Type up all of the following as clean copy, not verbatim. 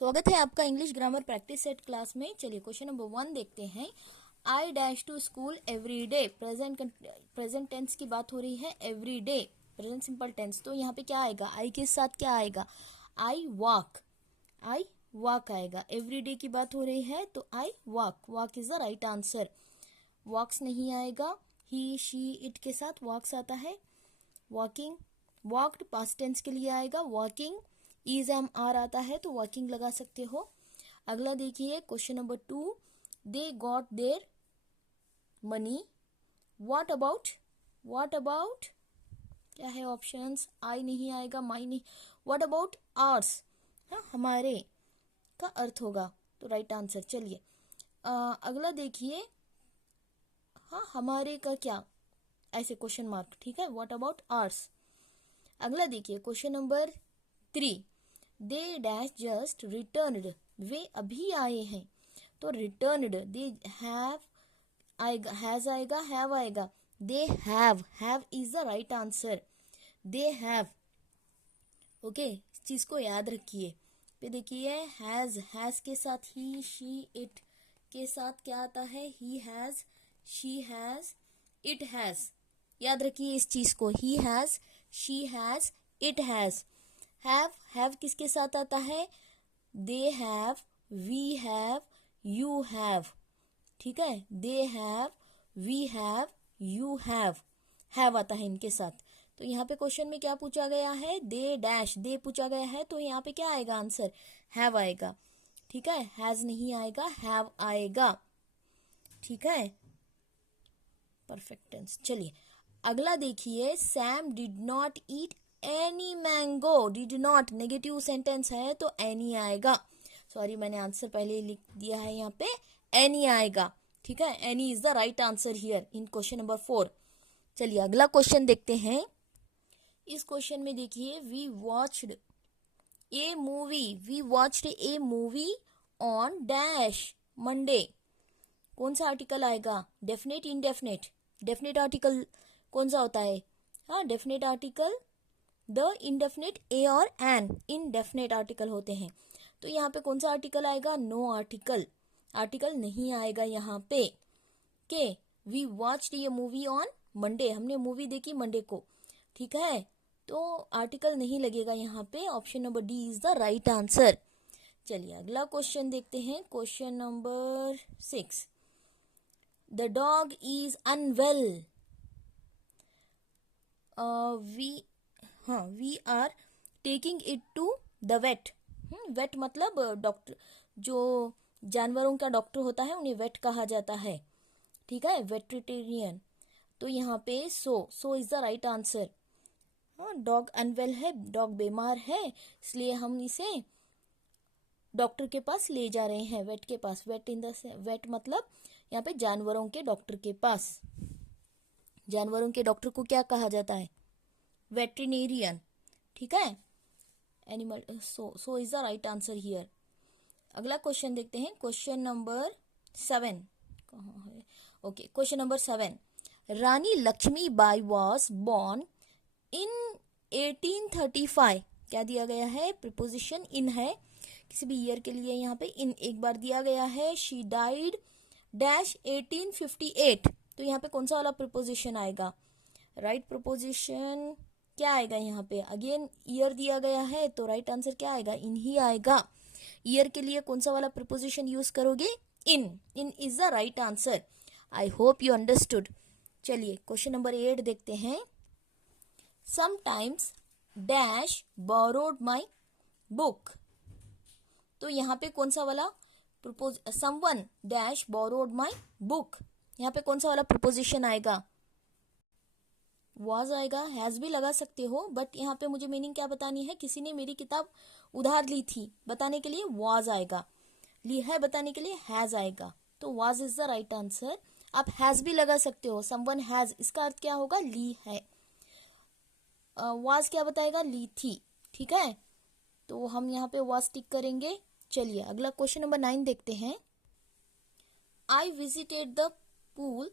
स्वागत है आपका English grammar practice set class में। चलिए क्वेश्चन नंबर 1 देखते हैं। I dash to school every day. Present tense की बात हो रही है। Every day present simple tense, तो यहाँ पे क्या आएगा? आई के साथ क्या आएगा? आई वॉक आएगा। एवरी डे की बात हो रही है तो I walk is the right answer. Walks नहीं आएगा। ही शी इट के साथ वॉक्स आता है। वॉकिंग, वॉक्ड पास्ट टेंस के लिए आएगा। वॉकिंग इज एम आर आता है तो वॉकिंग लगा सकते हो। अगला देखिए question number 2। They got their money. What about क्या है ऑप्शंस? आई नहीं आएगा, माई नहीं। व्हाट अबाउट आवर्स, हाँ हमारे का अर्थ होगा तो राइट आंसर। चलिए अगला देखिए। हाँ हमारे का क्या, ऐसे क्वेश्चन मार्क, ठीक है। What about ours. अगला देखिए question number 3। They dash just returned. वे अभी आए हैं तो रिटर्नड। दे हैव आएगा, हैज आएगा, हैव आएगा। They have is the right answer. They have, okay, इस चीज को याद रखिए। पे देखिए हैज के साथ ही शी इट के साथ क्या आता है? He has, she has, it has. याद रखिए इस चीज को। He has, she has, it has. Have किसके साथ आता है? They have, we have, you have, ठीक है। They have, we have, you have आता है इनके साथ। तो यहाँ पे क्वेश्चन में क्या पूछा गया है? दे डैश, दे पूछा गया है तो यहाँ पे क्या आएगा आंसर? हैव आएगा, ठीक है। हैज नहीं आएगा, हैव आएगा, ठीक है। Perfect tense. चलिए अगला देखिए। Sam did not eat any mango. Did not negative sentence है तो एनी आएगा। सॉरी मैंने आंसर पहले ही लिख दिया है, यहाँ पे एनी आएगा, ठीक है। Any is the right answer here in question number 4। चलिए अगला क्वेश्चन देखते हैं। इस क्वेश्चन में देखिए we watched a movie on dash Monday. कौन सा आर्टिकल आएगा? Definite, indefinite? डेफिनेट आर्टिकल कौन सा होता है? हाँ डेफिनेट आर्टिकल द, इनडेफिनेट ए और एन इनडेफिनेट आर्टिकल होते हैं। तो यहाँ पे कौन सा आर्टिकल आएगा? नो आर्टिकल नहीं आएगा यहाँ पे। के वी वॉच्ड ये मूवी ऑन मंडे, हमने मूवी देखी मंडे को, ठीक है। तो आर्टिकल नहीं लगेगा यहाँ पे। Option number D is the right answer. चलिए अगला क्वेश्चन देखते हैं। Question number 6। The dog is unwell. We are taking it to the vet. Vet मतलब डॉक्टर, जो जानवरों का डॉक्टर होता है उन्हें वेट कहा जाता है, ठीक है, वेटरिटेरियन। तो यहाँ पे सो इज द राइट आंसर। हाँ डॉग अनवेल है, डॉग बीमार है, इसलिए हम इसे डॉक्टर के पास ले जा रहे हैं, वेट के पास। वेट मतलब यहाँ पे जानवरों के डॉक्टर के पास। जानवरों के डॉक्टर को क्या कहा जाता है? वेटरिनेरियन, ठीक है। Animal, so is the right answer here. अगला क्वेश्चन देखते हैं। क्वेश्चन नंबर 7 कहाँ है? Okay, question number 7। Rani Lakshmibai was born in 1835। क्या दिया गया है? प्रीपोजिशन इन है, किसी भी ईयर के लिए यहाँ पे इन एक बार दिया गया है। She died dash 1858। तो यहाँ पे कौन सा वाला प्रीपोजिशन आएगा? राइट प्रीपोजिशन क्या आएगा यहाँ पे? अगेन ईयर दिया गया है तो राइट आंसर क्या आएगा? इन ही आएगा। ईयर के लिए कौन सा वाला प्रीपोजिशन यूज करोगे? In is the right answer. I hope you understood. चलिए क्वेश्चन नंबर 8 देखते हैं। Sometimes dash borrowed my book. तो यहाँ पे कौन सा वाला someone dash borrowed my book, यहाँ पे कौन सा वाला प्रीपोजिशन आएगा? वॉज आएगा। हैज भी लगा सकते हो, बट यहाँ पे मुझे मीनिंग क्या बतानी है? किसी ने मेरी किताब उधार ली थी बताने के लिए वॉज आएगा, ली है बताने के लिए हैज आएगा। तो was is the right answer. आप हैज भी लगा सकते हो। समवन हैज, इसका अर्थ क्या होगा? ली है। वॉज क्या बताएगा? ली थी, ठीक है। तो हम यहाँ पे वॉज टिक करेंगे। चलिए अगला क्वेश्चन नंबर 9 देखते हैं। I visited the pool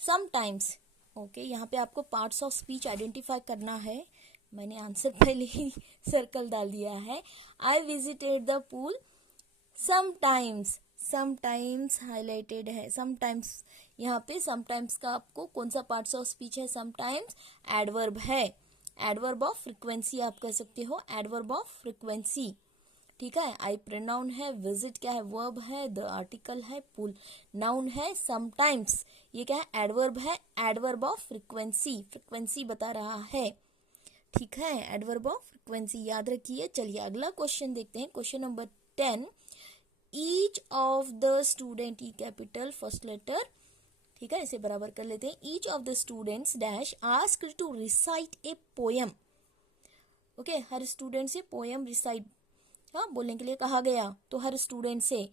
sometimes. Okay, यहाँ पे आपको पार्ट्स ऑफ स्पीच आइडेंटिफाई करना है। मैंने आंसर पहले ही सर्कल डाल दिया है। I visited the pool sometimes, sometimes highlighted है, समटाइम्स यहाँ पे समटाइम्स का आपको कौन सा पार्ट्स ऑफ स्पीच है, समटाइम्स एडवर्ब है, एडवर्ब ऑफ फ्रीक्वेंसी आप कह सकते हो, एडवर्ब ऑफ फ्रीक्वेंसी, ठीक है। आई प्रोनाउन है, विजिट क्या है, वर्ब है, द आर्टिकल है, पुल नाउन है, समटाइम्स ये क्या है, एडवर्ब है, एडवर्ब ऑफ फ्रीक्वेंसी, फ्रीक्वेंसी बता रहा है, ठीक है, एडवर्ब ऑफ फ्रीक्वेंसी याद रखिए। चलिए अगला क्वेश्चन देखते हैं, question number 10, each of the student, E capital first letter, ठीक है, इसे बराबर कर लेते हैं, each of the students dash asked to recite a poem, okay, हर स्टूडेंट से पोयम रिसाइट बोलने के लिए कहा गया, तो हर स्टूडेंट से,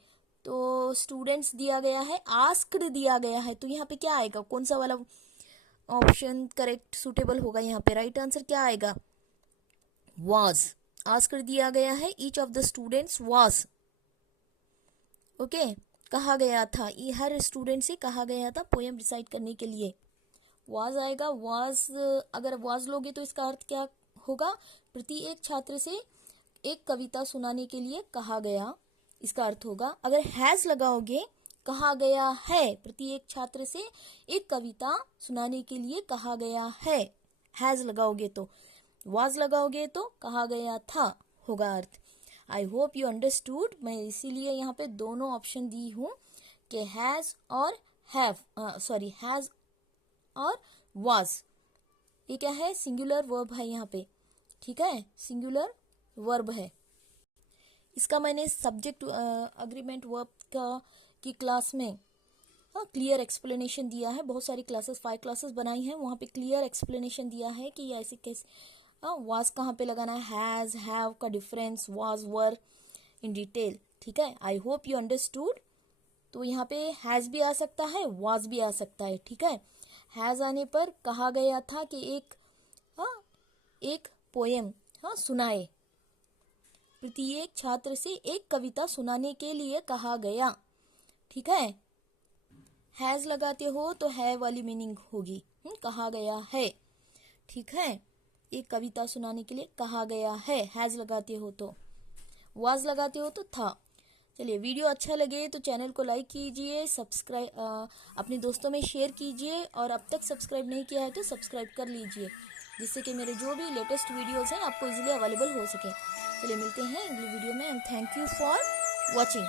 तो स्टूडेंट्स दिया गया है, आस्क्ड दिया गया है, तो यहाँ पे क्या आएगा, कौन सा वाला ऑप्शन करेक्ट सुटेबल होगा, यहाँ पे राइट आंसर क्या आएगा, वाज, आस्क्ड दिया गया है, each of the students was, okay, कहा गया था, हर स्टूडेंट से कहा गया था पोयम रिसाइट करने के लिए, वाज आएगा, वाज, अगर वाज लोगे तो इसका अर्थ क्या होगा, प्रत्येक छात्र से एक कविता सुनाने के लिए कहा गया, इसका अर्थ होगा। अगर हैज लगाओगे, कहा गया है, प्रत्येक छात्र से एक कविता सुनाने के लिए कहा गया है, हैज लगाओगे तो, वाज लगाओगे तो कहा गया था होगा अर्थ। आई होप यू अंडरस्टूड, मैं इसीलिए यहाँ पे दोनों ऑप्शन दी हूँ कि हैज और हैव, सॉरी हैज और वाज, ये क्या है, सिंगुलर वर्ब है यहाँ पे, ठीक है, सिंगुलर वर्ब है। इसका मैंने सब्जेक्ट अग्रीमेंट वर्ब की क्लास में क्लियर एक्सप्लेनेशन दिया है, बहुत सारी क्लासेस 5 क्लासेस बनाई हैं, वहाँ पे क्लियर एक्सप्लेनेशन दिया है कि ऐसे कैसे वाज कहाँ पे लगाना है, हैज हैव का difference, was were in detail, ठीक है। आई होप यू अंडरस्टूड। तो यहाँ पे हैज भी आ सकता है, वाज भी आ सकता है, ठीक है। हैज आने पर कहा गया था कि एक पोएम सुनाए, प्रत्येक छात्र से एक कविता सुनाने के लिए कहा गया, ठीक है। हैज लगाते हो तो है वाली मीनिंग होगी, कहा गया है, ठीक है, एक कविता सुनाने के लिए कहा गया है, हैज लगाते हो तो, वाज लगाते हो तो था। चलिए वीडियो अच्छा लगे तो चैनल को लाइक कीजिए, सब्सक्राइब अपने दोस्तों में शेयर कीजिए, और अब तक सब्सक्राइब नहीं किया है तो सब्सक्राइब कर लीजिए, जिससे कि मेरे जो भी लेटेस्ट वीडियोस हैं आपको इजीली अवेलेबल हो सके। चलिए मिलते हैं अगली वीडियो में, and thank you for watching.